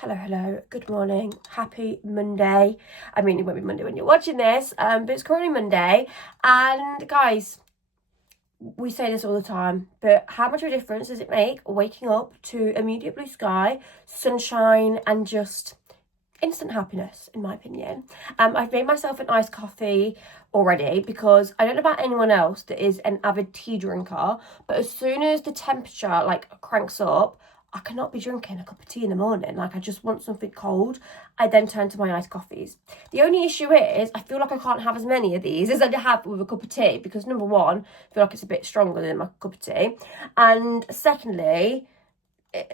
Hello, good morning, happy Monday. I mean, it won't be Monday when you're watching this, but it's currently Monday. And guys, we say this all the time, but how much of a difference does it make waking up to immediate blue sky, sunshine, and just instant happiness, in my opinion. I've made myself an iced coffee already because I don't know about anyone else that is an avid tea drinker, but as soon as the temperature cranks up, I cannot be drinking a cup of tea in the morning. Like, I just want something cold. I then turn to my iced coffees. The only issue is I feel like I can't have as many of these as I have with a cup of tea because, number one, I feel like it's a bit stronger than my cup of tea. And secondly,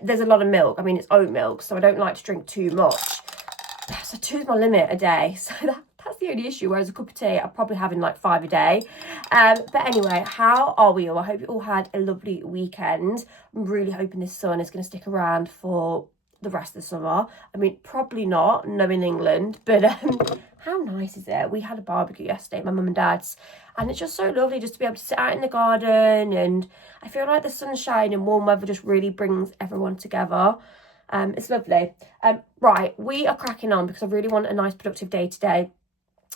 there's a lot of milk. I mean, it's oat milk, so I don't like to drink too much. So 2 is my limit a day. So that's the only issue. Whereas a cup of tea, I'm probably having like 5 a day. But anyway, how are we all? I hope you all had a lovely weekend. I'm really hoping this sun is going to stick around for the rest of the summer. I mean, probably not, knowing England. But how nice is it? We had a barbecue yesterday, my mum and dad's. And it's just so lovely just to be able to sit out in the garden. And I feel like the sunshine and warm weather just really brings everyone together. It's lovely. Right, we are cracking on because I really want a nice productive day today.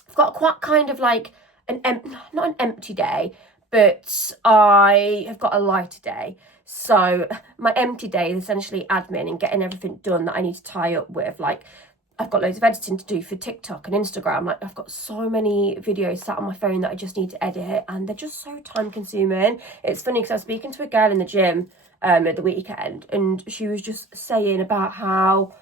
I've got quite kind of like not an empty day, but I have got a lighter day. So my empty day is essentially admin and getting everything done that I need to tie up with. Like, I've got loads of editing to do for TikTok and Instagram. Like, I've got so many videos sat on my phone that I just need to edit, and they're just so time consuming. It's funny because I was speaking to a girl in the gym at the weekend, and she was just saying about how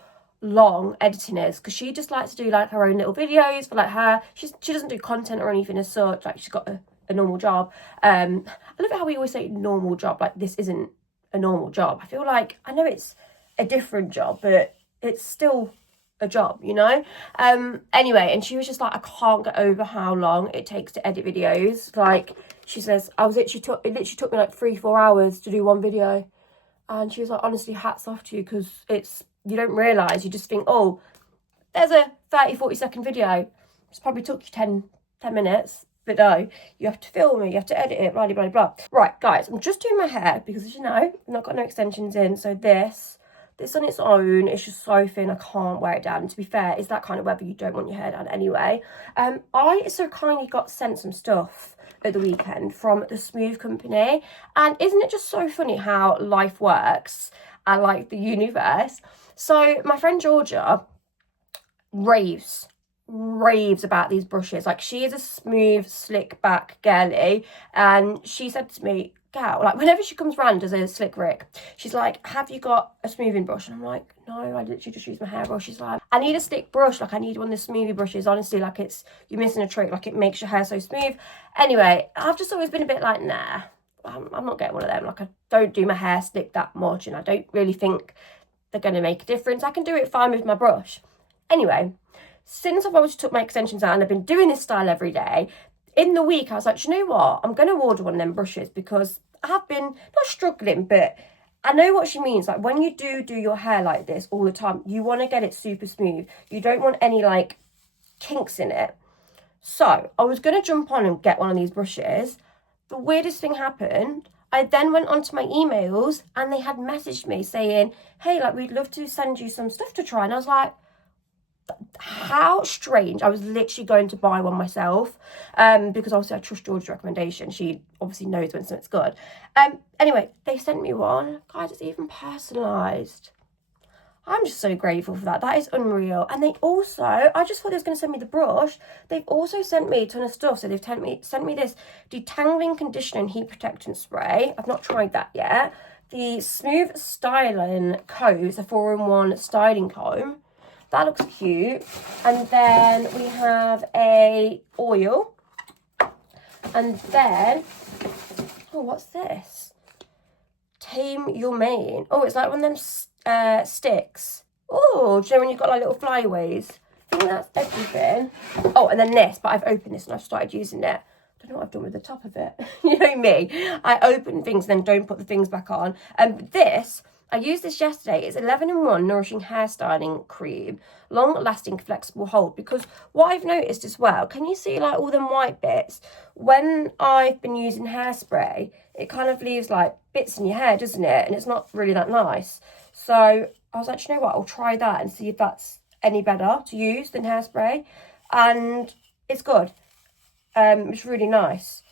long editing is because she just likes to do like her own little videos for like her. She doesn't do content or anything as such. Like, she's got a normal job. I love it how we always say normal job. Like, this isn't a normal job. I feel like, I know it's a different job, but it's still a job, you know. Anyway, and she was just like, I can't get over how long it takes to edit videos. Like, she says, it literally took me like 3-4 hours to do one video. And she was like, honestly, hats off to you, because you don't realise, you just think, oh, there's a 30-40 second video. It's probably took you 10 minutes. But no, you have to film it, you have to edit it, blah, blah, blah. Right, guys, I'm just doing my hair because, as you know, I've not got no extensions in. So this on its own is just so thin, I can't wear it down. And to be fair, it's that kind of weather you don't want your hair down anyway. I so kindly got sent some stuff at the weekend from the Smooth company. And isn't it just so funny how life works and like the universe? So my friend Georgia raves about these brushes. Like, she is a smooth, slick back girly, and she said to me, gal, like, whenever she comes round as a slick Rick, she's like, have you got a smoothing brush? And I'm like, no, I literally just use my hairbrush. She's like, I need a stick brush. Like, I need one of the smoothie brushes. Honestly, like, you're missing a trick. Like, it makes your hair so smooth. Anyway, I've just always been a bit like, nah, I'm not getting one of them. Like, I don't do my hair slick that much, and I don't really think they're going to make a difference. I can do it fine with my brush. Anyway, since I've always took my extensions out and I've been doing this style every day, in the week I was like, you know what, I'm going to order one of them brushes because I have been not struggling, but I know what she means. Like, when you do your hair like this all the time, you want to get it super smooth. You don't want any like kinks in it. So I was going to jump on and get one of these brushes. The weirdest thing happened. I then went onto my emails and they had messaged me saying, hey, like, we'd love to send you some stuff to try. And I was like, how strange. I was literally going to buy one myself because obviously I trust George's recommendation. She obviously knows when something's good. Anyway, they sent me one. Guys, it's even personalised. I'm just so grateful for that. That is unreal. And they also, I just thought they was going to send me the brush. They've also sent me a ton of stuff. So they've sent me this detangling conditioner and heat protectant spray. I've not tried that yet. The Smooth Styling Comb. It's a 4-in-1 styling comb. That looks cute. And then we have a oil. And then, oh, what's this? Tame Your Mane. Oh, it's like one of them sticks. Oh, do you know when you've got like little flyaways? I think that's everything. Oh, and then this, but I've opened this and I've started using it. I don't know what I've done with the top of it. You know me. I open things and then don't put the things back on. And this, I used this yesterday. It's 11-in-1 nourishing hairstyling cream, long-lasting, flexible hold. Because what I've noticed as well, can you see like all them white bits? When I've been using hairspray, it kind of leaves like bits in your hair, doesn't it? And it's not really that nice. So I was like, you know what, I'll try that and see if that's any better to use than hairspray. And it's good. It's really nice.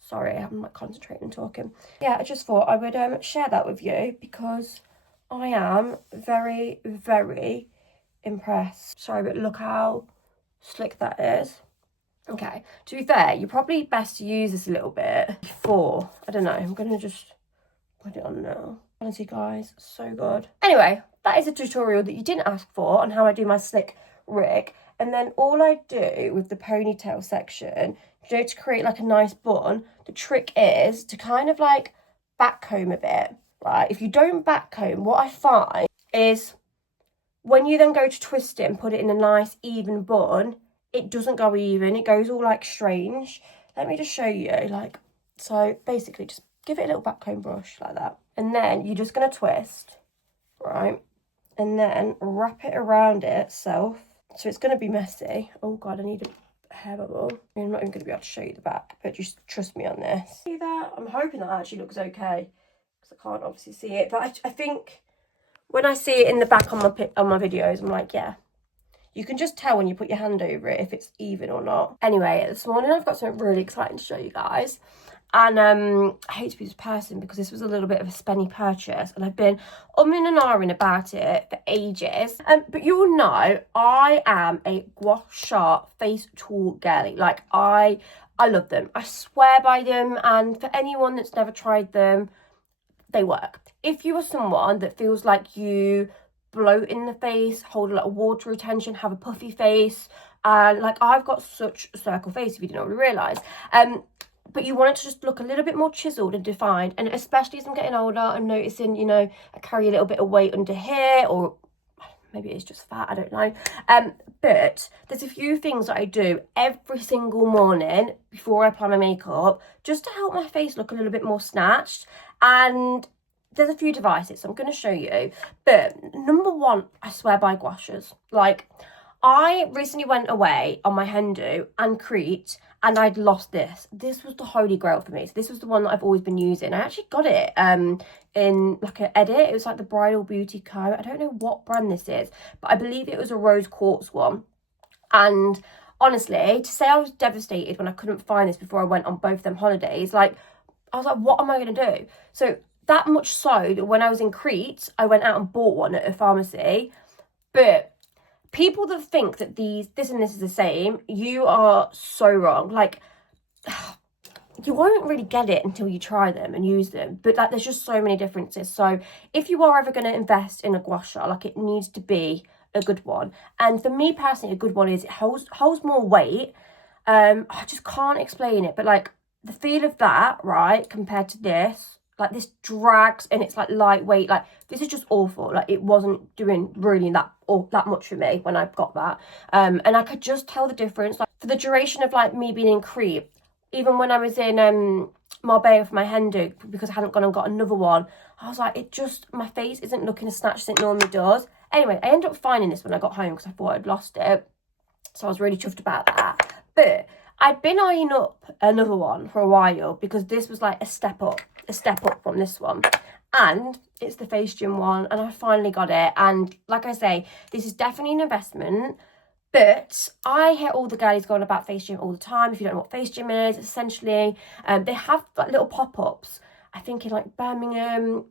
Sorry, I'm like concentrating and talking. Yeah, I just thought I would share that with you because I am very, very impressed. Sorry, but look how slick that is. Okay, to be fair, you're probably best to use this a little bit before. I don't know, I'm gonna just put it on now. Honestly, guys, so good. Anyway, that is a tutorial that you didn't ask for on how I do my slick rig. And then all I do with the ponytail section, you know, to create like a nice bun, the trick is to kind of like back comb a bit, right? If you don't back comb, what I find is when you then go to twist it and put it in a nice even bun, it doesn't go even. It goes all like strange. Let me just show you. Like, so basically just give it a little back comb brush like that. And then you're just going to twist, right? And then wrap it around itself. So it's going to be messy. Oh God, I need a hair bubble. I'm not even going to be able to show you the back, but just trust me on this. See that? I'm hoping that actually looks okay because I can't obviously see it. But I think when I see it in the back on my videos, I'm like, yeah. You can just tell when you put your hand over it if it's even or not. Anyway, this morning I've got something really exciting to show you guys. And I hate to be this person because this was a little bit of a spenny purchase. And I've been umming and ahhing about it for ages. But you all know I am a gua sha face tool girly. Like, I love them. I swear by them. And for anyone that's never tried them, they work. If you are someone that feels like you bloat in the face, hold a lot of water retention, have a puffy face, and like I've got such a circle face if you didn't already realise, but you want it to just look a little bit more chiseled and defined. And especially as I'm getting older, I'm noticing, you know, I carry a little bit of weight under here, or maybe it's just fat, I don't know. But there's a few things that I do every single morning before I apply my makeup just to help my face look a little bit more snatched. And there's a few devices, so I'm going to show you. But number one, I swear by gua shas. Like, I recently went away on my hen do and Crete, and I'd lost this. This was the holy grail for me. So this was the one that I've always been using. I actually got it in like an edit. It was like the Bridal Beauty Co. I don't know what brand this is, but I believe it was a rose quartz one. And honestly, to say I was devastated when I couldn't find this before I went on both them holidays, like, I was like, what am I going to do? So that much so that when I was in Crete, I went out and bought one at a pharmacy. But people that think that this and this is the same, you are so wrong. Like, you won't really get it until you try them and use them. But like, there's just so many differences. So if you are ever going to invest in a gua sha, like, it needs to be a good one. And for me personally, a good one is it holds more weight. I just can't explain it, but like the feel of that, right, compared to this. Like, this drags and it's like lightweight. Like, this is just awful. Like, it wasn't doing really that much for me when I got that. And I could just tell the difference. Like, for the duration of like me being in Crete, even when I was in Marbella for my hen do, because I hadn't gone and got another one, I was like, my face isn't looking as snatched as it normally does. Anyway, I ended up finding this when I got home because I thought I'd lost it. So I was really chuffed about that. But I'd been eyeing up another one for a while because this was like a step up from this one. And it's the Face Gym one, and I finally got it. And like I say, this is definitely an investment. But I hear all the girlies going about Face Gym all the time. If you don't know what Face Gym is, essentially, they have like little pop-ups, I think in like Birmingham,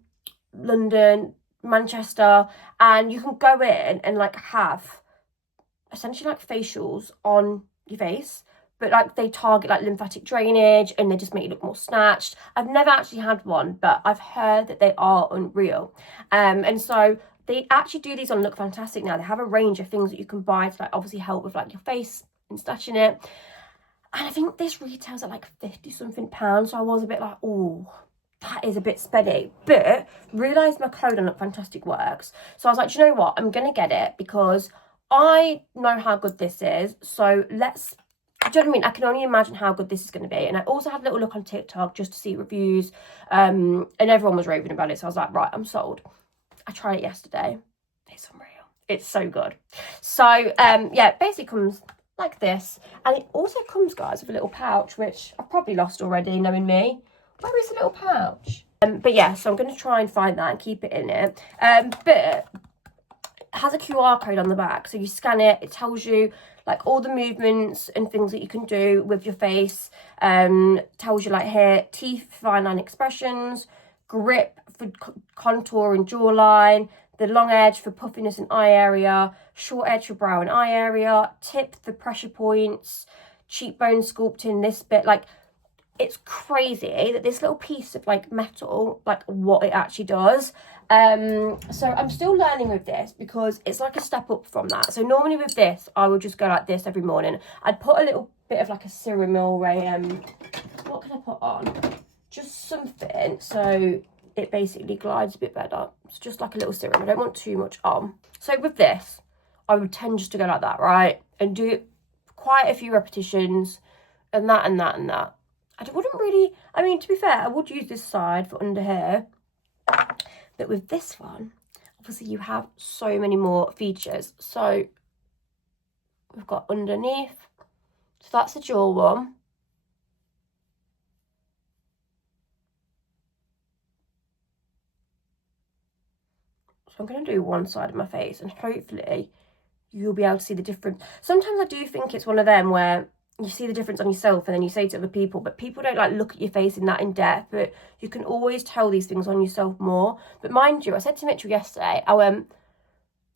London, Manchester, and you can go in and like have essentially like facials on your face. But like, they target like lymphatic drainage and they just make you look more snatched. I've never actually had one, but I've heard that they are unreal. And so they actually do these on LOOKFANTASTIC now. They have a range of things that you can buy to like obviously help with like your face and snatching it. And I think this retails at like 50 something pounds. So I was a bit like, oh, that is a bit spenny. But realised my code on LOOKFANTASTIC works. So I was like, do you know what? I'm going to get it because I know how good this is. So let's... Do you know what I mean? I can only imagine how good this is going to be. And I also had a little look on TikTok just to see reviews. And everyone was raving about it. So I was like, right, I'm sold. I tried it yesterday. It's unreal. It's so good. So, yeah, it basically comes like this. And it also comes, guys, with a little pouch, which I've probably lost already, knowing me. Where is the little pouch? But yeah, so I'm going to try and find that and keep it in it. But has a QR code on the back, so you scan it, it tells you like all the movements and things that you can do with your face. Tells you like here, teeth, fine line expressions, grip for contour and jawline, the long edge for puffiness and eye area, short edge for brow and eye area, tip for pressure points, cheekbone sculpting, this bit. Like, it's crazy that this little piece of like metal, like what it actually does. So I'm still learning with this because it's like a step up from that. So normally with this, I would just go like this every morning. I'd put a little bit of like a serum or a, what can I put on? Just something so it basically glides a bit better. It's just like a little serum. I don't want too much on. So with this, I would tend just to go like that, right? And do quite a few repetitions and that and that and that. I wouldn't really, I mean, to be fair, I would use this side for under here. But with this one, obviously you have so many more features. So we've got underneath. So that's the jaw one. So I'm going to do one side of my face and hopefully you'll be able to see the difference. Sometimes I do think it's one of them where you see the difference on yourself and then you say to other people, but people don't like look at your face in that in depth, but you can always tell these things on yourself more. But mind you, I said to Mitchell yesterday, I went,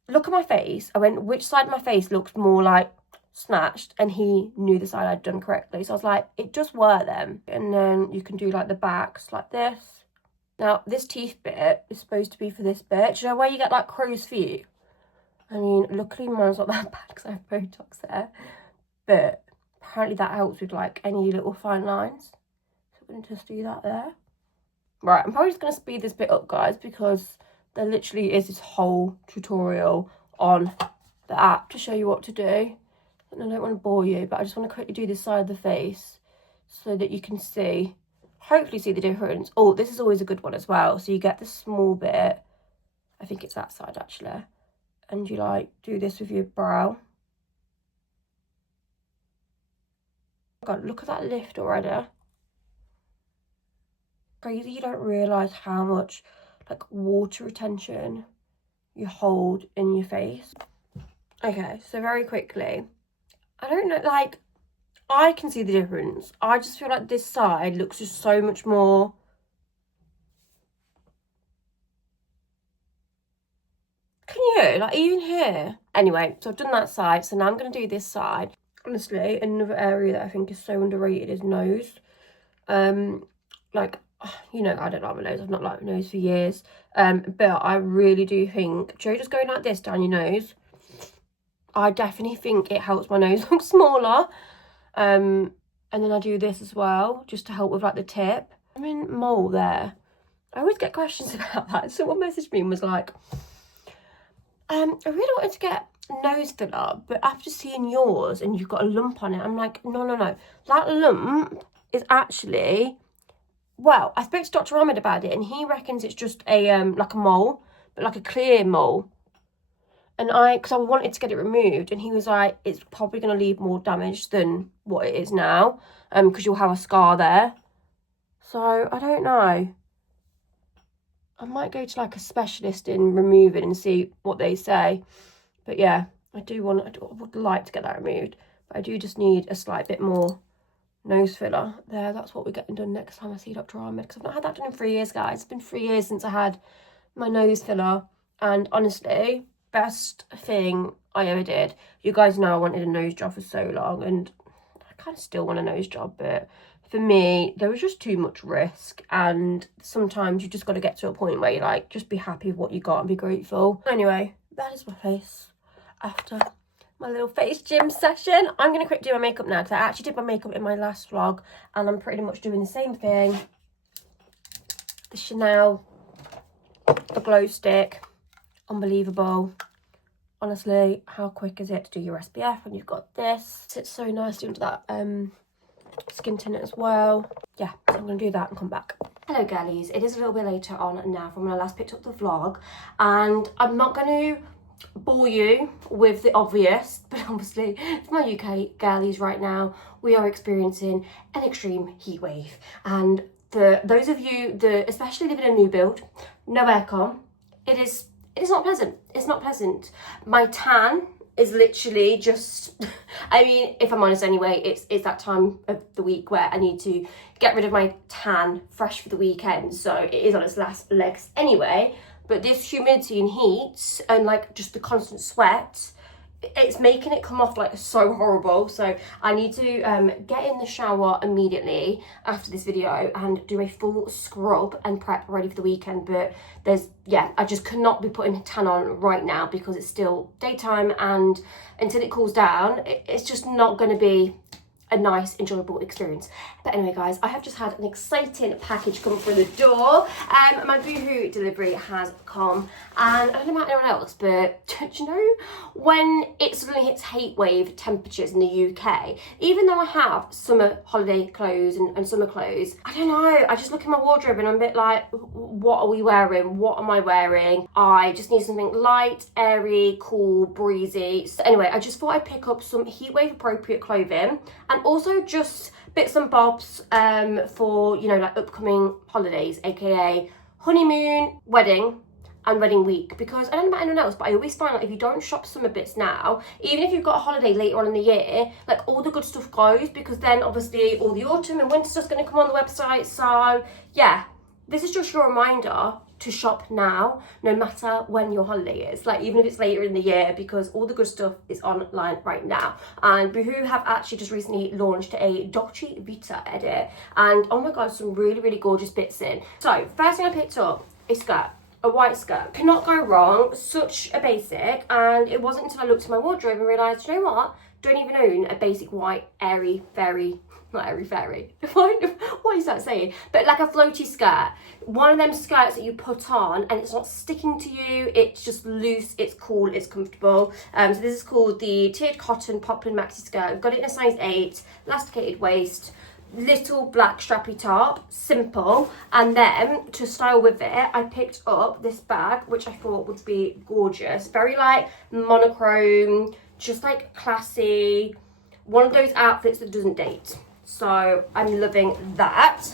look at my face. I went, which side of my face looks more like snatched? And he knew the side I'd done correctly. So I was like, it just were them. And then you can do like the backs like this. Now this teeth bit is supposed to be for this bit. Do you know where you get like crow's feet? I mean, luckily mine's not that bad because I have Botox there. But apparently that helps with like any little fine lines. So I'm going to just do that there. Right, I'm probably just going to speed this bit up, guys, because there literally is this whole tutorial on the app to show you what to do. And I don't want to bore you, but I just want to quickly do this side of the face so that you can see, hopefully see the difference. Oh, this is always a good one as well. So you get the small bit, I think it's that side actually, and you like do this with your brow. God, look at that lift already. Crazy, you don't realise how much like water retention you hold in your face. Okay, so very quickly, I don't know, like, I can see the difference. I just feel like this side looks just so much more. Can you? Like, even here? Anyway, so I've done that side, so now I'm going to do this side. Honestly, another area that I think is so underrated is nose. Like, you know, I don't like my nose. I've not liked my nose for years. But I really do think, Joe, just going like this down your nose, I definitely think it helps my nose look smaller. And then I do this as well, just to help with like the tip. I'm in mole there. I always get questions about that. Someone messaged me and was like, I really wanted to get nose filler, but after seeing yours and you've got a lump on it, I'm like, no. That lump is actually, well, I spoke to Dr. Ahmed about it and he reckons it's just a, like a mole, but like a clear mole. And because I wanted to get it removed, and he was like, it's probably going to leave more damage than what it is now, because you'll have a scar there. So, I don't know. I might go to like a specialist in removing and see what they say. But yeah, I would like to get that removed. But I do just need a slight bit more nose filler there. That's what we're getting done next time I see Dr. Ahmed, because I've not had that done in 3 years, guys. It's been 3 years since I had my nose filler. And honestly, best thing I ever did. You guys know I wanted a nose job for so long, and I kind of still want a nose job, but for me there was just too much risk, and sometimes you just got to get to a point where you like just be happy with what you got and be grateful. Anyway, that is my face after my little face gym session. I'm gonna quick do my makeup now because I actually did my makeup in my last vlog, and I'm pretty much doing the same thing. The Chanel, the glow stick, unbelievable. Honestly, how quick is it to do your SPF when you've got this? It's so nicely into that skin tint as well. Yeah, so I'm going to do that and come back. Hello girlies, it is a little bit later on now from when I last picked up the vlog, and I'm not going to bore you with the obvious, but obviously for my UK girlies right now, we are experiencing an extreme heat wave, and for those of you that especially live in a new build, no aircon, it is not pleasant. It's not pleasant. My tan is literally just, I mean, if I'm honest anyway, it's that time of the week where I need to get rid of my tan fresh for the weekend. So it is on its last legs anyway. But this humidity and heat and like just the constant sweat, it's making it come off like so horrible. So I need to get in the shower immediately after this video and do a full scrub and prep ready for the weekend. But I just cannot be putting tan on right now because it's still daytime, and until it cools down, it's just not going to be a nice, enjoyable experience. But anyway, guys, I have just had an exciting package come through the door. My Boohoo delivery has come, and I don't know about anyone else, but do you know when it suddenly hits heat wave temperatures in the UK, even though I have summer holiday clothes and summer clothes, I don't know, I just look in my wardrobe and I'm a bit like, what are we wearing? What am I wearing? I just need something light, airy, cool, breezy. So anyway, I just thought I'd pick up some heat wave appropriate clothing, and also just bits and bobs for, you know, like upcoming holidays, aka honeymoon, wedding and wedding week. Because I don't know about anyone else, but I always find like if you don't shop summer bits now, even if you've got a holiday later on in the year, like all the good stuff goes, because then obviously all the autumn and winter stuff's going to come on the website. So yeah, this is just your reminder to shop now, no matter when your holiday is, like even if it's later in the year, because all the good stuff is online right now. And Boohoo have actually just recently launched a Dolce Vita edit, and oh my god, some really gorgeous bits in. So first thing I picked up, a skirt, a white skirt. Cannot go wrong, such a basic. And it wasn't until I looked at my wardrobe and realised, you know what, don't even own a basic white airy fairy, not airy fairy, what is that saying, but like a floaty skirt, one of them skirts that you put on and it's not sticking to you, it's just loose, it's cool, it's comfortable. So this is called the tiered cotton poplin maxi skirt. I've got it in a size 8, elasticated waist, little black strappy top, simple. And then to style with it, I picked up this bag, which I thought would be gorgeous, very like monochrome, just like classy, one of those outfits that doesn't date. So I'm loving that.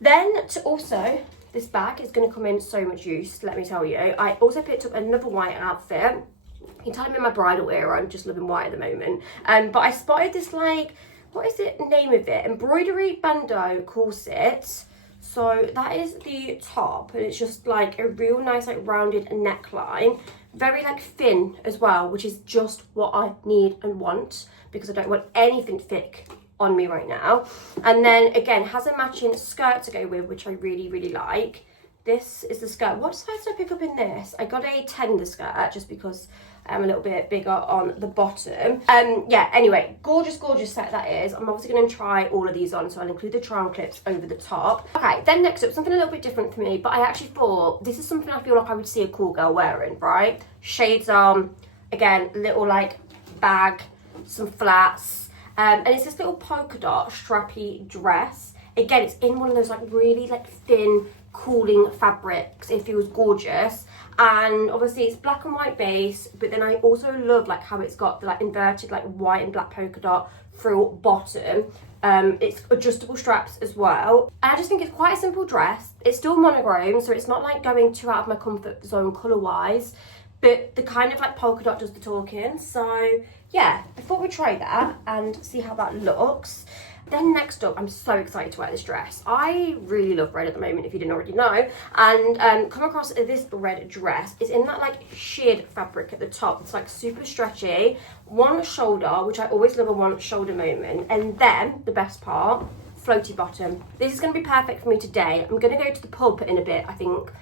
Then to also, this bag is going to come in so much use, let me tell you. I also picked up another white outfit. You can tell I'm in my bridal era, I'm just loving white at the moment. But I spotted this like, what is the name of it? Embroidery bandeau corset. So that is the top, and it's just like a real nice like rounded neckline. Very like thin as well, which is just what I need and want, because I don't want anything thick on me right now. And then again, has a matching skirt to go with, which I really like. This is the skirt. What size did I pick up in this? I got a 10 the skirt, just because I'm a little bit bigger on the bottom. Yeah, anyway, gorgeous set that is. I'm obviously going to try all of these on, so I'll include the try on clips over the top. Okay, then next up, something a little bit different for me, but I actually thought this is something I feel like I would see a cool girl wearing, right? Shades on, again, little like bag, some flats, and it's this little polka dot strappy dress. Again, it's in one of those like really like thin cooling fabrics. It feels gorgeous, and obviously it's black and white base, but then I also love like how it's got the like inverted like white and black polka dot through bottom. It's adjustable straps as well, and I just think it's quite a simple dress. It's still monochrome, so it's not like going too out of my comfort zone color wise, but the kind of like polka dot does the talking. So yeah, I thought we'd try that and see how that looks. Then next up, I'm so excited to wear this dress. I really love red at the moment, if you didn't already know, and come across this red dress. It's in that like sheared fabric at the top. It's like super stretchy, one shoulder, which I always love a one shoulder moment, and then the best part, floaty bottom. This is going to be perfect for me today. I'm going to go to the pub in a bit, I think,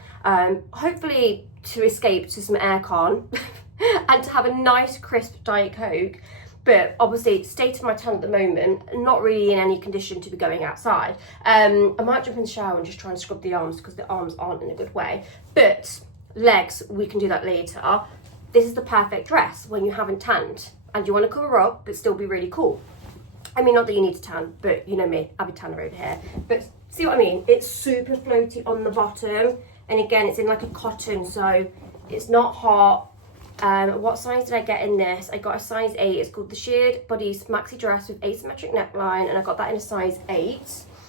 hopefully to escape to some aircon and to have a nice crisp Diet Coke. But obviously, state of my tan at the moment, not really in any condition to be going outside. I might jump in the shower and just try and scrub the arms, because the arms aren't in a good way. But legs, we can do that later. This is the perfect dress when you haven't tanned and you want to cover up but still be really cool. I mean, not that you need to tan, but you know me, I'm a tanner over here. But see what I mean? It's super floaty on the bottom. And again, it's in like a cotton, so it's not hot. What size did I get in this? I got a size 8. It's called the Sheared Buddies Maxi Dress with asymmetric neckline, and I got that in a size 8.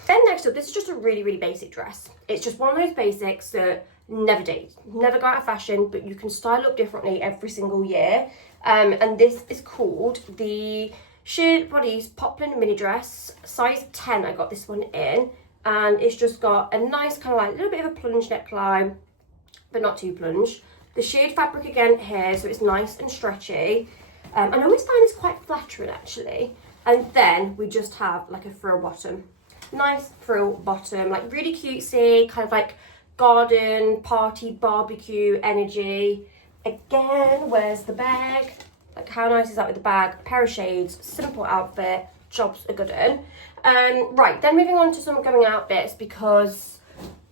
Then next up, this is just a really basic dress. It's just one of those basics that never date, never go out of fashion, but you can style up differently every single year. And this is called the Sheer Bodies Poplin Mini Dress, size 10. I got this one in, and it's just got a nice kind of like little bit of a plunge neckline, but not too plunge. The sheared fabric again here, so it's nice and stretchy. And I always find this quite flattering actually. And then we just have like a frill bottom. Nice frill bottom, like really cutesy, kind of like garden, party, barbecue energy. Again, where's the bag? Like how nice is that with the bag? A pair of shades, simple outfit, jobs are good in. Right, then moving on to some going out bits because,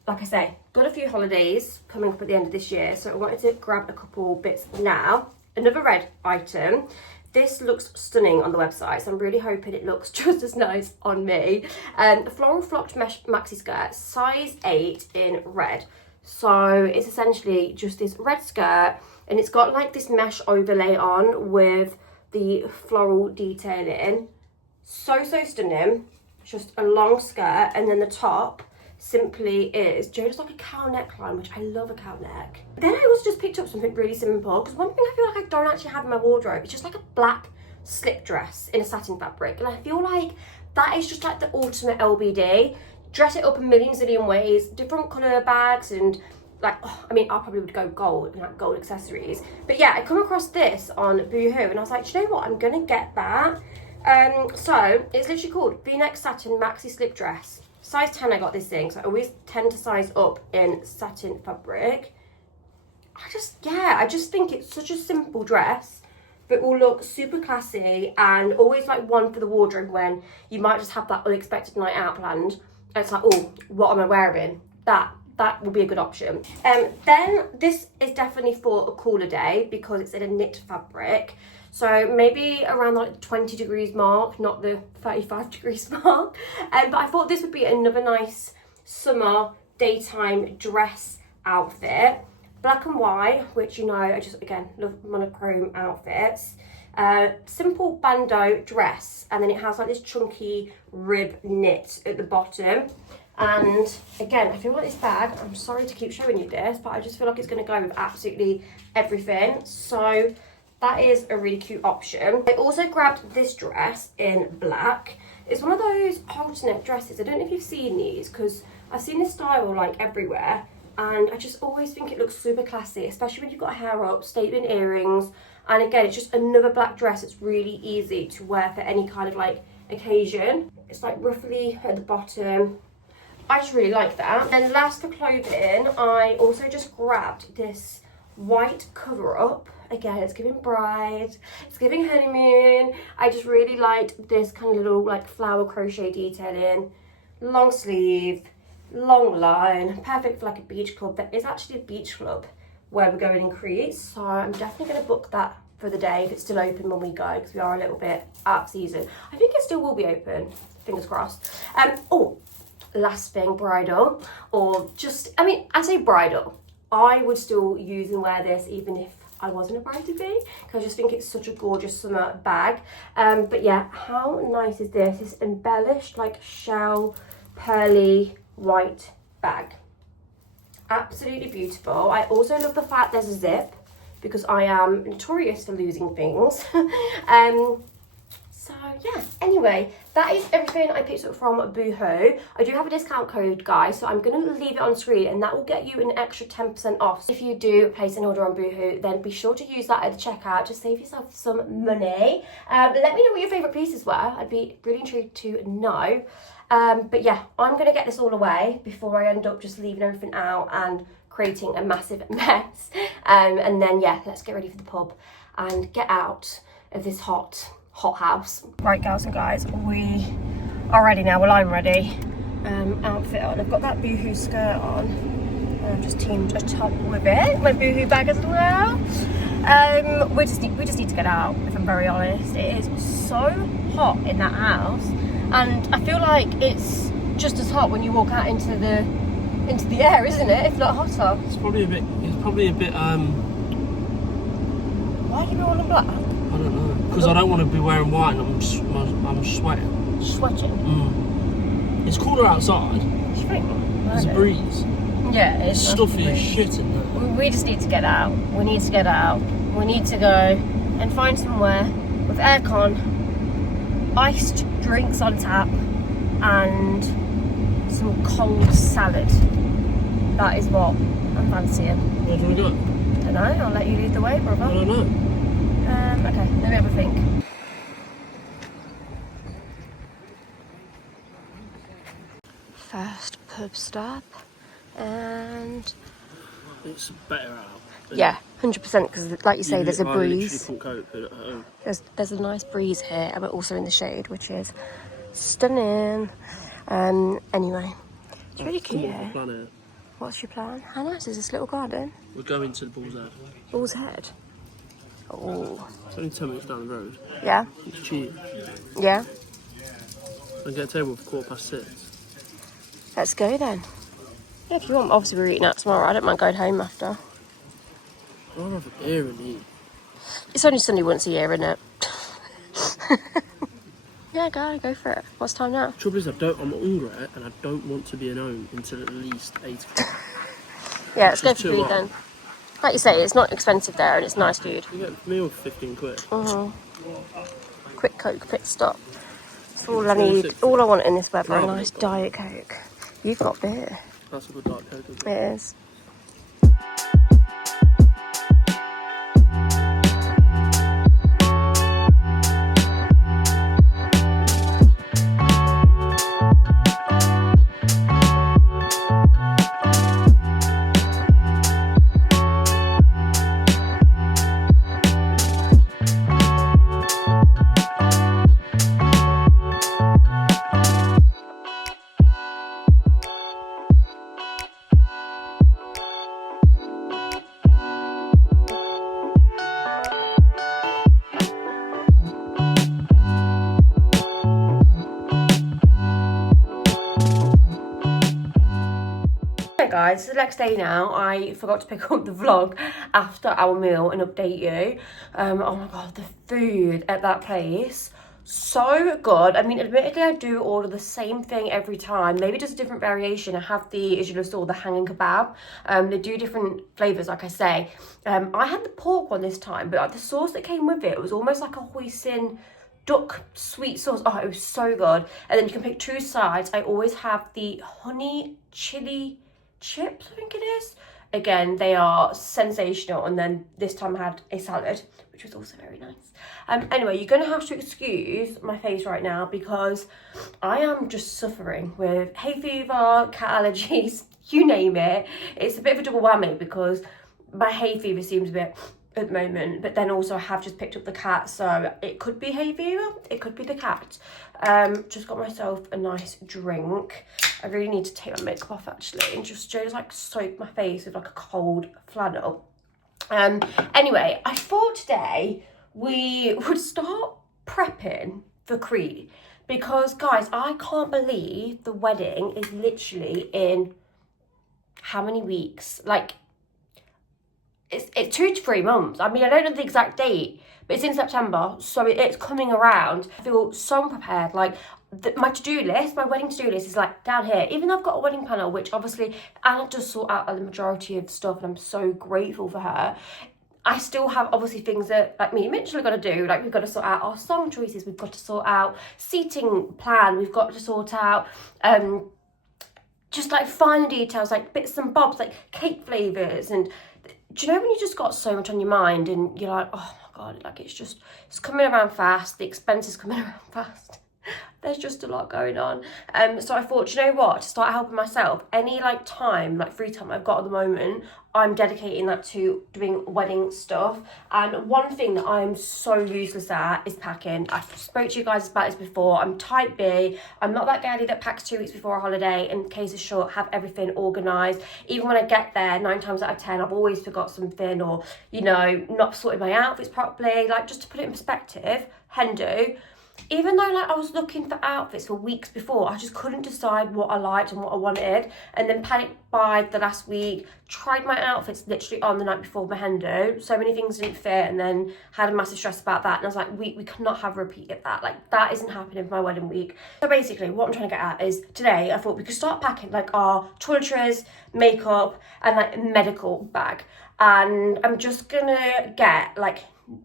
like I say, got a few holidays coming up at the end of this year, so I wanted to grab a couple bits now. Another red item. This looks stunning on the website, so I'm really hoping it looks just as nice on me. A floral flocked mesh maxi skirt, size 8 in red. So it's essentially just this red skirt, and it's got like this mesh overlay on with the floral detailing. So stunning. Just a long skirt, and then the top simply is just like a cow neckline, which I love a cow neck. Then I also just picked up something really simple, because one thing I feel like I don't actually have in my wardrobe, it's just like a black slip dress in a satin fabric, and I feel like that is just like the ultimate LBD. Dress it up in million zillion ways, different colour bags, and like, oh, I mean, I probably would go gold and like gold accessories. But yeah, I come across this on Boohoo, and I was like, do you know what, I'm gonna get that. So it's literally called V-neck satin maxi slip dress. Size 10 I got this thing, so I always tend to size up in satin fabric. I just think it's such a simple dress, but will look super classy, and always like one for the wardrobe when you might just have that unexpected night out planned. And it's like, oh, what am I wearing? That will be a good option. Then this is definitely for a cooler day because it's in a knit fabric. So maybe around like the 20 degrees mark, not the 35 degrees mark. But I thought this would be another nice summer daytime dress outfit. Black and white, which you know, I just, again, love monochrome outfits. Simple bandeau dress, and then it has like this chunky rib knit at the bottom. And again, I feel like this bag, I'm sorry to keep showing you this, but I just feel like it's going to go with absolutely everything. So that is a really cute option. I also grabbed this dress in black. It's one of those halter neck dresses. I don't know if you've seen these, because I've seen this style like everywhere, and I just always think it looks super classy, especially when you've got hair up, statement earrings. And again, it's just another black dress. It's really easy to wear for any kind of like occasion. It's like ruffly at the bottom. I just really like that. And last for clothing, I also just grabbed this white cover up. Again, it's giving bride, it's giving honeymoon. I just really liked this kind of little like flower crochet detailing, long sleeve, long line, perfect for like a beach club. There is actually a beach club where we're going in Crete, so I'm definitely going to book that for the day if it's still open when we go, because we are a little bit out of season. I think it still will be open, fingers crossed. Oh, last thing, bridal, or just, I mean, I say bridal, I would still use and wear this even if I wasn't a bride to be, because I just think it's such a gorgeous summer bag. But yeah, how nice is this? It's embellished like shell pearly white bag. Absolutely beautiful. I also love the fact there's a zip, because I am notorious for losing things. So yeah, anyway, that is everything I picked up from Boohoo. I do have a discount code, guys, so I'm going to leave it on screen, and that will get you an extra 10% off. If you do place an order on Boohoo, then be sure to use that at the checkout to save yourself some money. Let me know what your favourite pieces were. I'd be really intrigued to know. But yeah, I'm going to get this all away before I end up just leaving everything out and creating a massive mess. And then yeah, let's get ready for the pub and get out of this hot house. Right, girls and guys, we are ready now. Well, I'm ready. Outfit on. I've got that Boohoo skirt on. I've just teamed a top with it. My Boohoo bag as well. We just need to get out, if I'm very honest. It is so hot in that house, and I feel like it's just as hot when you walk out into the air, isn't it? If not hotter. It's probably a bit. Why are you all in black? I don't know. Because I don't want to be wearing white and I'm sweating. Sweating? It's cooler outside. Do you think? There's a breeze. Yeah, it's stuffy as shit in there. We just need to get out. We need to get out. We need to go and find somewhere with aircon, iced drinks on tap, and some cold salad. That is what I'm fancying. Where do we go? I don't know. I'll let you lead the way, brother. I don't know. Okay, let me have a think. First pub stop, and It's better out. yeah, 100%. Because, like you say, there's a breeze. There's a nice breeze here, and we're also in the shade, which is stunning. Anyway, it's really cute here. What's your plan? How nice is this little garden? We're going to the Bull's Head. Bull's Head. Oh. It's only 10 minutes down the road. Yeah. It's cheap. Yeah. I get a table for 6:15. Let's go then. Yeah, if you want. Obviously, we're eating out tomorrow. I don't mind going home after. I'll have a beer and eat. It's only Sunday once a year, isn't it? Yeah, go for it. What's time now? Trouble is, I'm hungry and I don't want to be home until at least 8 o'clock. Yeah, let's go for food then. Like you say, it's not expensive there and it's nice food. You get a meal for 15 quid. Quick Coke pit stop. That's all I need. All I want in this weather, a nice Diet Coke. You've got beer. That's a good Diet Coke, isn't it? It is. Guys, it's the next day now. I forgot to pick up the vlog after our meal and update you. Oh my god, the food at that place, so good. I mean, admittedly, I do order the same thing every time, maybe just a different variation. I have the, as you just saw, the hanging kebab. They do different flavours, like I say. I had the pork one this time, but the sauce that came with it was almost like a hoisin duck sweet sauce. Oh, it was so good. And then you can pick 2 sides. I always have the honey chili chips, I think it is. Again, they are sensational. And then this time I had a salad, which was also very nice. Anyway, you're gonna have to excuse my face right now because I am just suffering with hay fever, cat allergies, you name it. It's a bit of a double whammy because my hay fever seems a bit at the moment, but then also I have just picked up the cat, so it could be hay fever, it could be the cat. Just got myself a nice drink. I really need to take my makeup off actually and just like soak my face with like a cold flannel. Anyway, I thought today we would start prepping for Crete because guys, I can't believe the wedding is literally in how many weeks? Like it's 2 to 3 months. I mean, I don't know the exact date, but it's in September, so it's coming around. I feel so unprepared. Like my to-do list, my wedding to-do list is like down here. Even though I've got a wedding planner, which obviously Anna does sort out the majority of stuff, and I'm so grateful for her. I still have obviously things that like me and Mitchell are going to do. Like we've got to sort out our song choices, we've got to sort out seating plan, we've got to sort out just like finer details, like bits and bobs, like cake flavours. And do you know when you just got so much on your mind and you're like, oh my god, like it's coming around fast, the expenses coming around fast. There's just a lot going on. So I thought, do you know what, to start helping myself, any like time, like free time I've got at the moment, I'm dedicating that to doing wedding stuff. And one thing that I'm so useless at is packing. I've spoke to you guys about this before. I'm type B. I'm not that girly that packs 2 weeks before a holiday in case of short, have everything organised. Even when I get there, 9 times out of 10, I've always forgot something or, you know, not sorted my outfits properly. Like, just to put it in perspective, Hendu, even though like I was looking for outfits for weeks before, I just couldn't decide what I liked and what I wanted, and then panicked by the last week, tried my outfits literally on the night before my hendo, so many things didn't fit, and then had a massive stress about that, and I was like, we cannot have a repeat of that, like that isn't happening for my wedding week. So basically what I'm trying to get at is today I thought we could start packing like our toiletries, makeup and like medical bag, and I'm just gonna get like,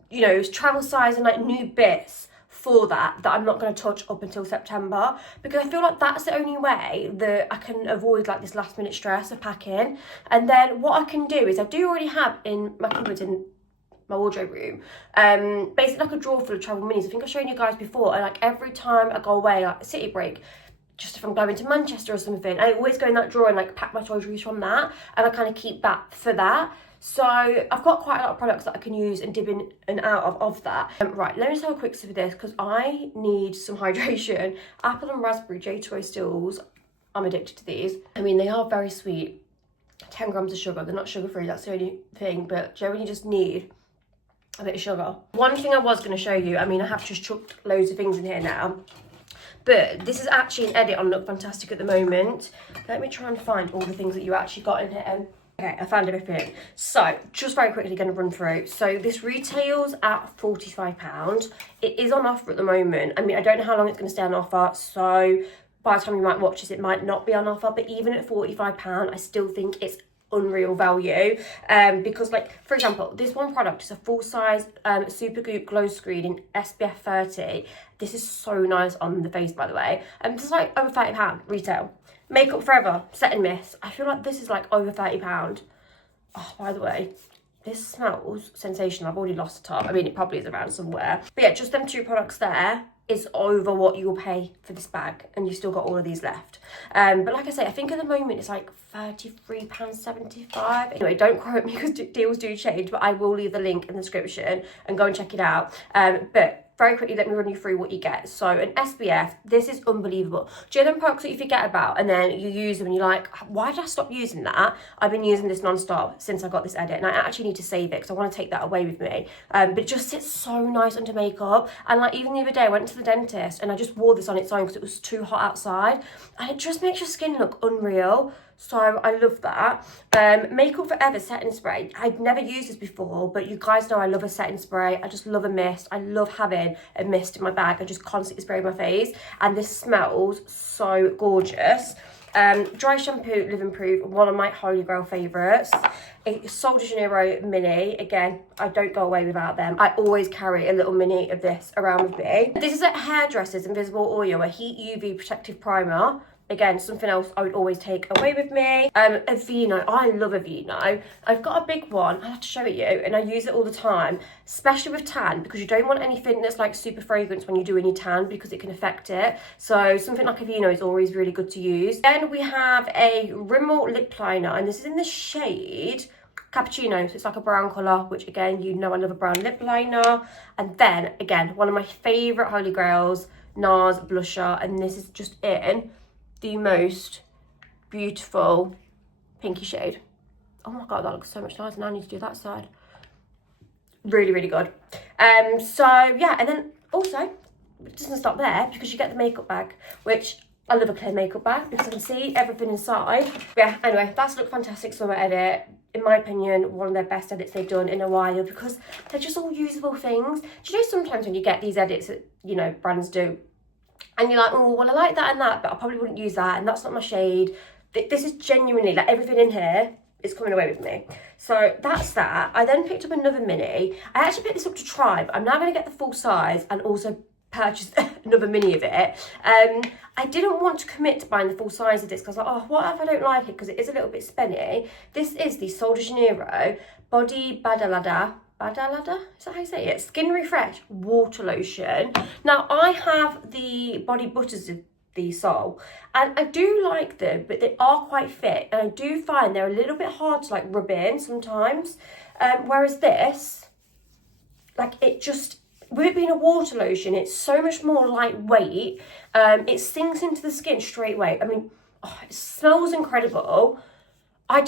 you know, travel size and like new bits for that I'm not going to touch up until September, because I feel like that's the only way that I can avoid like this last minute stress of packing. And then what I can do is I do already have in my cupboard in my wardrobe room basically like a drawer full of travel minis. I think I've shown you guys before, and like every time I go away, like a city break, just if I'm going to Manchester or something, I always go in that drawer and like pack my toiletries from that, and I kind of keep that for that. So I've got quite a lot of products that I can use and dip in and out of that. Right, let me just have a quick sip of this because I need some hydration. Apple and raspberry J2O stills. I'm addicted to these. I mean, they are very sweet. 10 grams of sugar. They're not sugar free, that's the only thing. But do you know when you just need a bit of sugar? One thing I was going to show you, I mean, I have just chucked loads of things in here now, but this is actually an edit on Look Fantastic at the moment. Let me try and find all the things that you actually got in here. Okay, I found everything. So, just very quickly going to run through. So, this retails at £45. It is on offer at the moment. I mean, I don't know how long it's going to stay on offer. So, by the time you might watch this, it might not be on offer. But even at £45, I still think it's unreal value. Because, like, for example, this one product is a full-size Super Goop Glow Screen in SPF 30. This is so nice on the face, by the way. This is like over £30 retail. Makeup Forever Set and Mist. I feel like this is like over £30. Oh, by the way, this smells sensational. I've already lost the top. I mean, it probably is around somewhere. But yeah, just them two products there is over what you'll pay for this bag, and you've still got all of these left. But like I say, I think at the moment it's like £33.75. Anyway, don't quote me because deals do change, but I will leave the link in the description and go and check it out. But very quickly, let me run you through what you get. So an SPF, this is unbelievable. Do you know them products that you forget about and then you use them and you're like, why did I stop using that? I've been using this non-stop since I got this edit, and I actually need to save it because I want to take that away with me. But it just sits so nice under makeup. And like even the other day, I went to the dentist and I just wore this on its own because it was too hot outside, and it just makes your skin look unreal. So I love that. Makeup Forever setting spray. I'd never used this before, but you guys know I love a setting spray. I just love a mist. I love having a mist in my bag. I just constantly spray my face, and this smells so gorgeous. Dry shampoo, Living Proof, one of my holy grail favourites. A Sol de Janeiro mini. Again, I don't go away without them. I always carry a little mini of this around with me. This is a Hairdresser's Invisible Oil, a Heat UV Protective Primer. Again, something else I would always take away with me. Aveeno. I love Aveeno. I've got a big one. I'll have to show it you. And I use it all the time, especially with tan, because you don't want anything that's like super fragrance when you do any tan because it can affect it. So something like Aveeno is always really good to use. Then we have a Rimmel lip liner, and this is in the shade Cappuccino. So it's like a brown colour, which again, you know I love a brown lip liner. And then, again, one of my favourite holy grails, NARS blusher. And this is just in the most beautiful pinky shade. Oh my god, that looks so much nicer. Now I need to do that side. Really, really good. So yeah, and then also it doesn't stop there, because you get the makeup bag, which I love a clear makeup bag because I can see everything inside. Yeah, anyway, that's Look Fantastic summer edit. In my opinion, one of their best edits they've done in a while, because they're just all usable things. Do you know sometimes when you get these edits that, you know, brands do, and you're like, oh, well, I like that and that, but I probably wouldn't use that, and that's not my shade. This is genuinely, like, everything in here is coming away with me. So that's that. I then picked up another mini. I actually picked this up to try, but I'm now going to get the full size and also purchase another mini of it. I didn't want to commit to buying the full size of this because I was like, oh, what if I don't like it? Because it is a little bit spenny. This is the Sol de Janeiro Body Badalada, is that how you say it? Skin Refresh Water Lotion. Now, I have the body butters of the Sol, and I do like them, but they are quite thick, and I do find they're a little bit hard to like rub in sometimes. Whereas this, like, it just, with it being a water lotion, it's so much more lightweight. It sinks into the skin straight away. I mean, oh, it smells incredible. I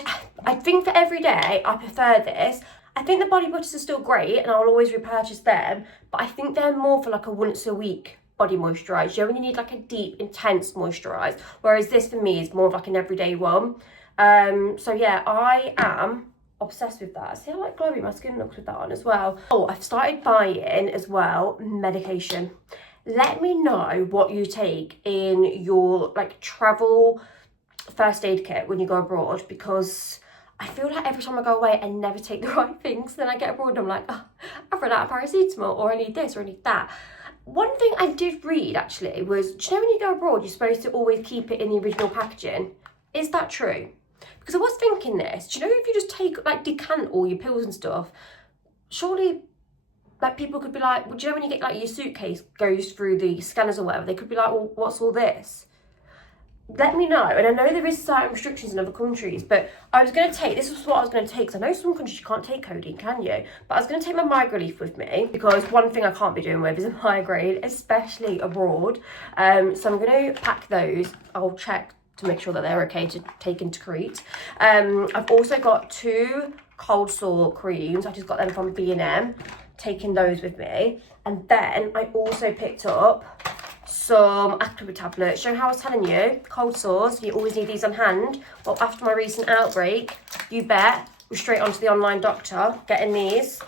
think for every day, I prefer this. I think the body butters are still great and I'll always repurchase them, but I think they're more for like a once a week body moisturiser. You only need like a deep, intense moisturiser. Whereas this for me is more of like an everyday one. So yeah, I am obsessed with that. See how like glowy my skin looks with that on as well. Oh, I've started buying as well medication. Let me know what you take in your like travel first aid kit when you go abroad, because I feel like every time I go away I never take the right things. Then I get abroad and I'm like, oh, I've run out of paracetamol, or I need this, or I need that. One thing I did read actually was, do you know when you go abroad you're supposed to always keep it in the original packaging? Is that true? Because I was thinking this, do you know if you just take, like, decant all your pills and stuff, surely, like, people could be like, well, do you know when you get, like, your suitcase goes through the scanners or whatever, they could be like, well, what's all this? Let me know. And I know there is certain restrictions in other countries, but I was going to take, this was what I was going to take, because I know some countries you can't take codeine, can you? But I was going to take my migraine leaf with me, because one thing I can't be doing with is a migraine, especially abroad. So I'm going to pack those. I'll check to make sure that they're okay to take into Crete. I've also got 2 cold sore creams. I just got them from B&M, taking those with me. And then I also picked up some Activity tablets. You know how I was telling you, cold sores, you always need these on hand. Well, after my recent outbreak, you bet, we're straight onto the online doctor, getting these.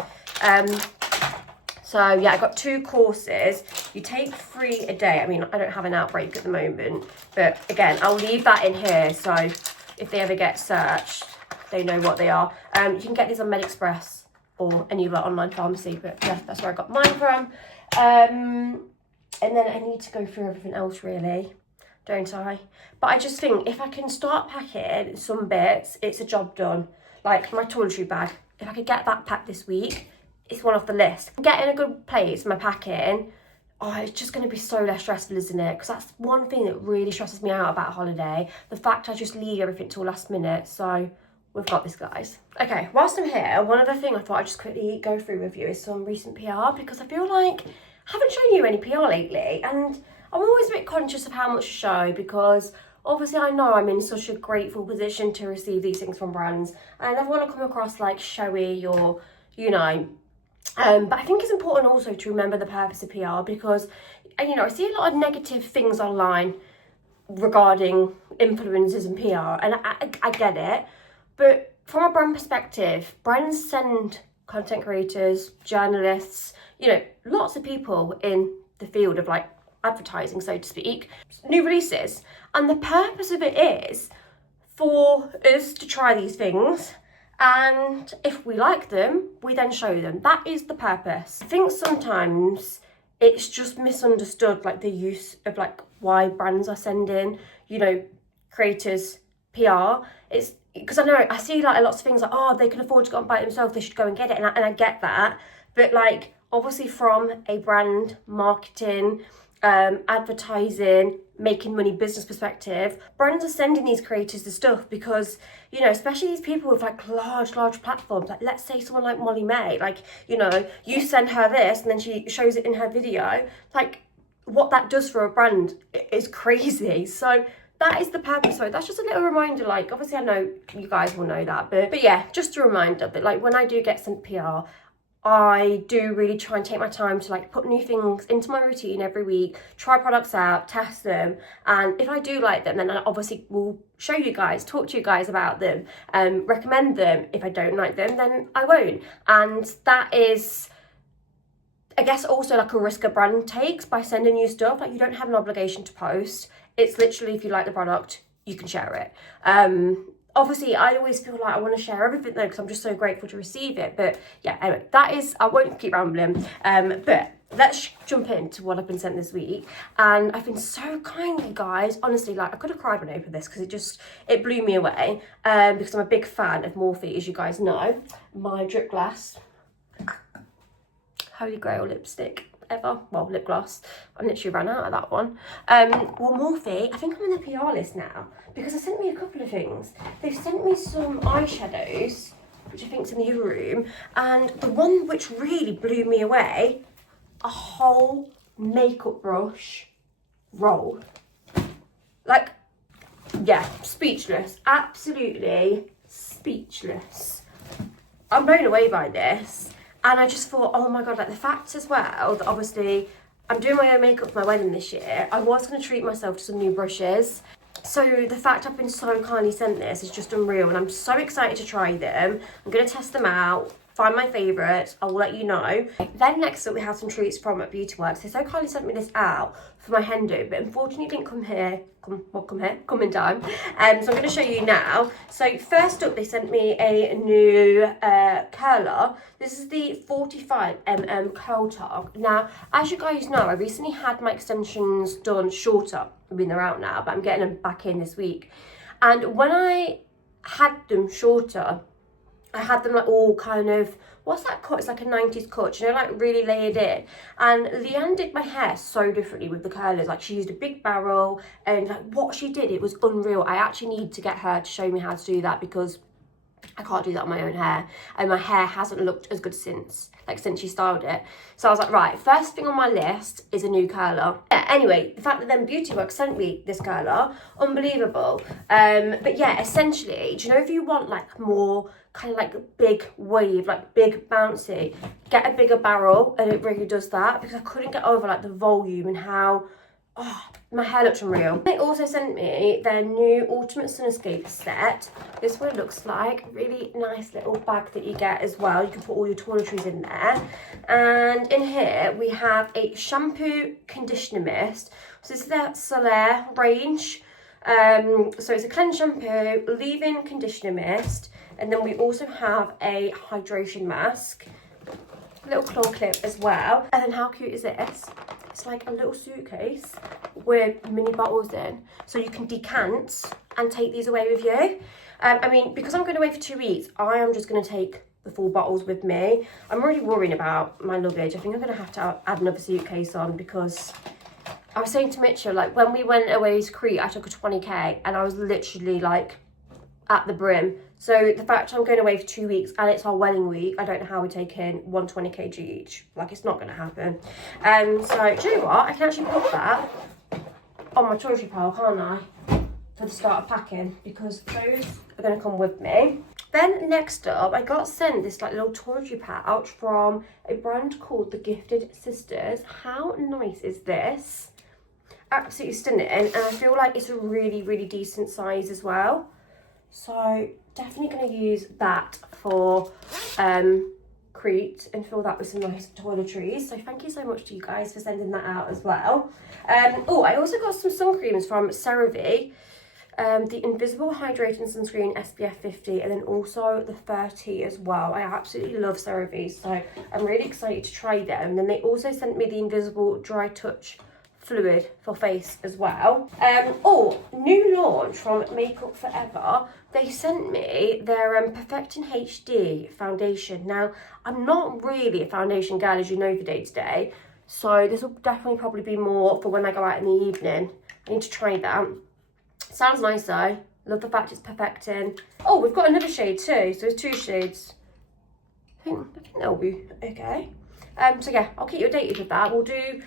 So yeah, I got 2 courses. You take 3 a day. I mean, I don't have an outbreak at the moment, but again, I'll leave that in here, so if they ever get searched, they know what they are. You can get these on MedExpress or any other online pharmacy, but yeah, that's where I got mine from. And then I need to go through everything else really, don't I? But I just think if I can start packing some bits, it's a job done. Like my toiletry bag, if I could get that packed this week, it's one off the list. Getting a good place, my packing, oh, it's just going to be so less stressful, isn't it? Because that's one thing that really stresses me out about a holiday. The fact I just leave everything till last minute. So we've got this, guys. Okay, whilst I'm here, one other thing I thought I'd just quickly go through with you is some recent PR, because I feel like I haven't shown you any PR lately. And I'm always a bit conscious of how much to show, because obviously I know I'm in such a grateful position to receive these things from brands. And I never want to come across like showy or, you know, but I think it's important also to remember the purpose of PR, because, you know, I see a lot of negative things online regarding influencers and PR, and I get it, but from a brand perspective, brands send content creators, journalists, you know, lots of people in the field of like advertising, so to speak, new releases, and the purpose of it is for us to try these things. And if we like them, we then show them. That is the purpose. I think sometimes it's just misunderstood, like the use of like why brands are sending, you know, creators PR. It's because I know I see like lots of things like, oh, they can afford to go and buy it themselves, they should go and get it, and I get that. But like obviously from a brand marketing, advertising, making money business perspective, brands are sending these creators the stuff because, you know, especially these people with like large platforms, like let's say someone like Molly May, like, you know, you send her this and then she shows it in her video, like what that does for a brand is crazy. So that is the purpose. So that's just a little reminder, like obviously I know you guys will know that, but yeah, just a reminder that like when I do get sent PR, I do really try and take my time to like put new things into my routine every week, try products out, test them, and if I do like them, then I obviously will show you guys, talk to you guys about them, recommend them. If I don't like them, then I won't. And that is, I guess, also like a risk a brand takes by sending you stuff. Like you don't have an obligation to post. It's literally if you like the product, you can share it. Obviously, I always feel like I want to share everything though, because I'm just so grateful to receive it. But yeah, anyway, that is, I won't keep rambling. But let's jump into what I've been sent this week. And I've been so kindly, guys, honestly, like I could have cried when I opened this because it blew me away. Because I'm a big fan of Morphe, as you guys know. My drip glass, holy grail lipstick ever, well, lip gloss. I literally ran out of that one. Well, Morphe, I think I'm on the PR list now because they sent me a couple of things. They've sent me some eyeshadows, which I think's in the other room, and the one which really blew me away, a whole makeup brush roll. Like, yeah, speechless, absolutely speechless. I'm blown away by this. And I just thought, oh my God, like the fact as well that obviously I'm doing my own makeup for my wedding this year. I was going to treat myself to some new brushes. So the fact I've been so kindly sent this is just unreal, and I'm so excited to try them. I'm going to test them out, find my favourites, I will let you know. Then next up we have some treats from Beauty Works. They so kindly sent me this out for my hen do, but unfortunately it didn't come in time. So I'm going to show you now. So first up they sent me a new curler. This is the 45mm curl tog. Now, as you guys know, I recently had my extensions done shorter. I mean, they're out now, but I'm getting them back in this week. And when I had them shorter, I had them like all kind of, what's that cut? It's like a 90s cut, you know, like really layered in. And Leanne did my hair so differently with the curlers. Like, she used a big barrel, and like what she did, it was unreal. I actually need to get her to show me how to do that, because I can't do that on my own hair, and my hair hasn't looked as good since she styled it. So I was like, right, first thing on my list is a new curler. Anyway, the fact that then Beauty Works sent me this curler, unbelievable. But yeah, essentially, do you know, if you want like more kind of like big wave, like big bouncy, get a bigger barrel, and it really does that, because I couldn't get over like the volume and how, oh, my hair looks unreal. They also sent me their new Ultimate Sunscape set. This is what it looks like. Really nice little bag that you get as well. You can put all your toiletries in there. And in here we have a shampoo conditioner mist. So this is their Solaire range. So it's a cleanse shampoo, leave-in conditioner mist, and then we also have a hydration mask. Little claw clip as well. And then how cute is this? It's like a little suitcase with mini bottles in, so you can decant and take these away with you. I mean, because I'm going away for 2 weeks, I am just going to take the full bottles with me. I'm really worrying about my luggage. I think I'm going to have to add another suitcase on, because I was saying to Mitchell, like when we went away to Crete, I took a 20k and I was literally like at the brim. So the fact I'm going away for 2 weeks and it's our wedding week, I don't know how we're taking 120 kg each. Like, it's not going to happen. So do you know what? I can actually put that on my toiletry pile, can't I? For the start of packing, because those are going to come with me. Then next up, I got sent this like little toiletry pouch from a brand called The Gifted Sisters. How nice is this? Absolutely stunning, and I feel like it's a really, really decent size as well. So definitely going to use that for Crete and fill that with some nice toiletries. So thank you so much to you guys for sending that out as well. Oh, I also got some sun creams from CeraVe. The Invisible Hydrating Sunscreen SPF 50, and then also the 30 as well. I absolutely love CeraVe, so I'm really excited to try them. And then they also sent me the Invisible Dry Touch fluid for face as well. Oh, new launch from Makeup Forever. They sent me their Perfecting HD foundation. Now, I'm not really a foundation girl, as you know, for day to day, so this will definitely probably be more for when I go out in the evening. I need to try that. Sounds nice though. Love the fact it's perfecting. Oh, we've got another shade too, so it's 2 shades. I think that'll be okay. So yeah, I'll keep you updated with that. We'll do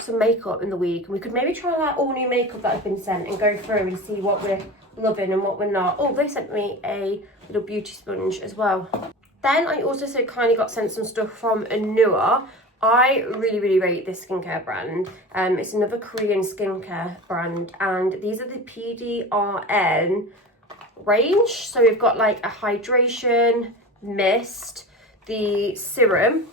some makeup in the week, and we could maybe try like all new makeup that has been sent and go through and see what we're loving and what we're not. Oh, they sent me a little beauty sponge as well. Then I also so kindly got sent some stuff from Anua. I really, really rate this skincare brand. It's another Korean skincare brand, and these are the PDRN range. So we've got like a hydration mist, the serum,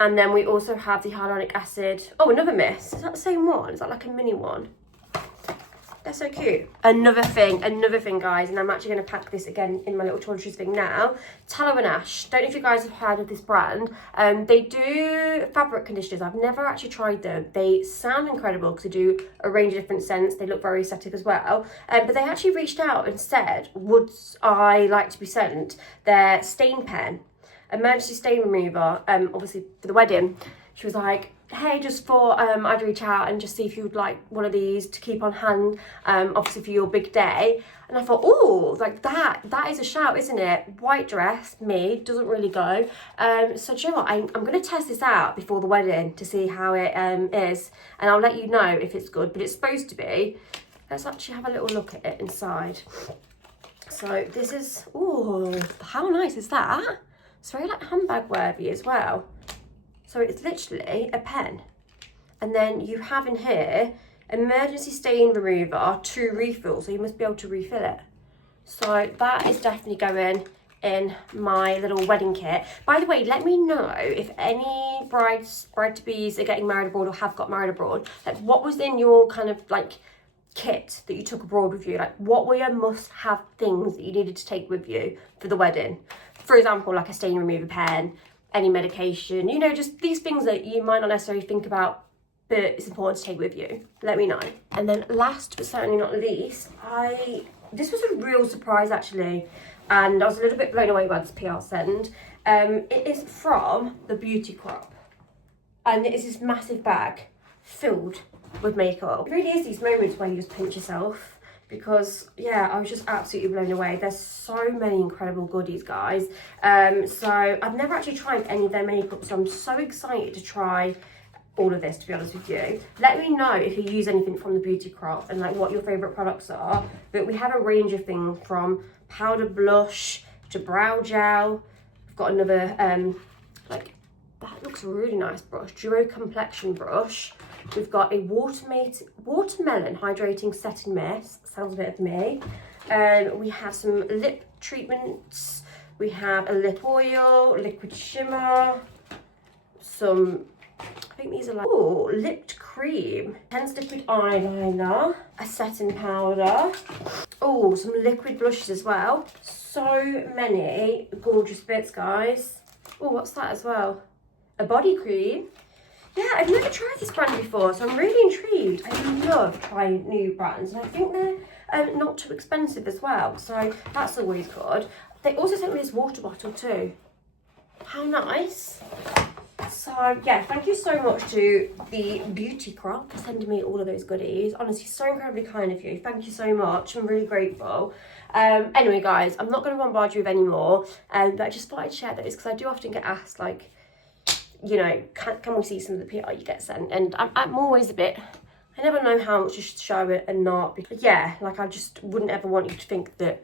and then we also have the hyaluronic acid. Oh, another mist. Is that the same one? Is that like a mini one? They're so cute. Another thing, guys, and I'm actually going to pack this again in my little toiletries thing now. Tallow and Ash. Don't know if you guys have heard of this brand. They do fabric conditioners. I've never actually tried them. They sound incredible because they do a range of different scents. They look very aesthetic as well. But they actually reached out and said, would I like to be sent their stain pen, emergency stain remover, obviously for the wedding. She was like, hey, just for I'd reach out and just see if you would like one of these to keep on hand, obviously for your big day. And I thought, oh, like that is a shout, isn't it? White dress, me, doesn't really go. So do you know what, I'm going to test this out before the wedding to see how it is, and I'll let you know if it's good, but it's supposed to be. Let's actually have a little look at it inside. So this is, oh, how nice is that? It's very like handbag worthy as well. So it's literally a pen, And then you have in here emergency stain remover, 2 refills, so you must be able to refill it. So that is definitely going in my little wedding kit. By the way, let me know if any bride-to-bees are getting married abroad or have got married abroad, like what was in your kind of like kit that you took abroad with you? Like what were your must-have things that you needed to take with you for the wedding? For example, like a stain remover pen, any medication, you know, just these things that you might not necessarily think about, but it's important to take with you. Let me know. And then last but certainly not least, this was a real surprise actually, and I was a little bit blown away by this PR send. It is from the Beauty Crop, and it is this massive bag filled with makeup. It really is these moments where you just pinch yourself, because yeah, I was just absolutely blown away. There's so many incredible goodies, guys. So I've never actually tried any of their makeup, so I'm so excited to try all of this, to be honest with you. Let me know if you use anything from the Beauty Crop and like what your favorite products are. But we have a range of things from powder blush to brow gel. We've got another like, that looks a really nice brush, duo complexion brush. We've got a watermelon hydrating setting mist, sounds a bit of me. We have some lip treatments. We have a lip oil, liquid shimmer, some, I think these are like, oh, lipped cream, intense liquid eyeliner, a setting powder, oh, some liquid blushes as well. So many gorgeous bits, guys. Oh, what's that as well? A body cream. Yeah, I've never tried this brand before, so I'm really intrigued. I love trying new brands, and I think they're not too expensive as well, so that's always good. They also sent me this water bottle too. How nice. So yeah, thank you so much to the Beauty Crop for sending me all of those goodies. Honestly, so incredibly kind of you. Thank you so much. I'm really grateful. Anyway, guys, I'm not going to bombard you with any more, but I just thought I'd share those because I do often get asked, like, you know, can we see some of the PR you get sent? And I'm always a bit, I never know how much to show it and not. Because, yeah, like I just wouldn't ever want you to think that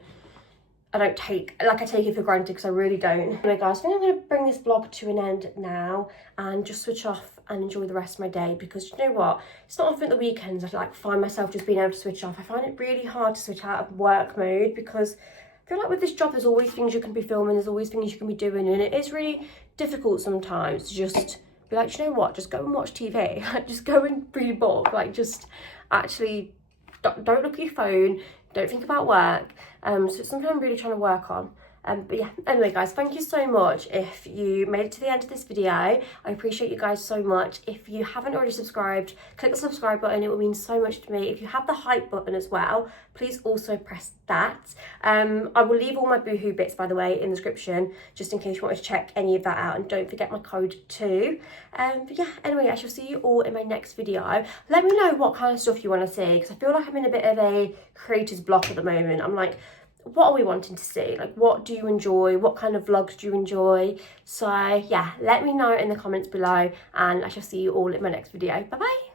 I take it for granted, because I really don't. Anyway, guys, I think I'm going to bring this vlog to an end now and just switch off and enjoy the rest of my day, because you know what? It's not often at the weekends I like find myself just being able to switch off. I find it really hard to switch out of work mode, because I feel like with this job there's always things you can be filming, there's always things you can be doing, and it is really difficult sometimes to just be like, you know what, just go and watch TV. Like, just go and read a book. Like, just actually don't look at your phone, don't think about work. So it's something I'm really trying to work on. But yeah, anyway, guys, thank you so much if you made it to the end of this video. I appreciate you guys so much. If you haven't already subscribed, click the subscribe button. It will mean so much to me. If you have the hype button as well, please also press that. I will leave all my Boohoo bits, by the way, in the description, just in case you want to check any of that out. And don't forget my code too. But yeah, anyway, I shall see you all in my next video. Let me know what kind of stuff you want to see, because I feel like I'm in a bit of a creator's block at the moment. I'm like, what are we wanting to see? Like, what do you enjoy? What kind of vlogs do you enjoy? So yeah, let me know in the comments below, and I shall see you all in my next video. Bye bye.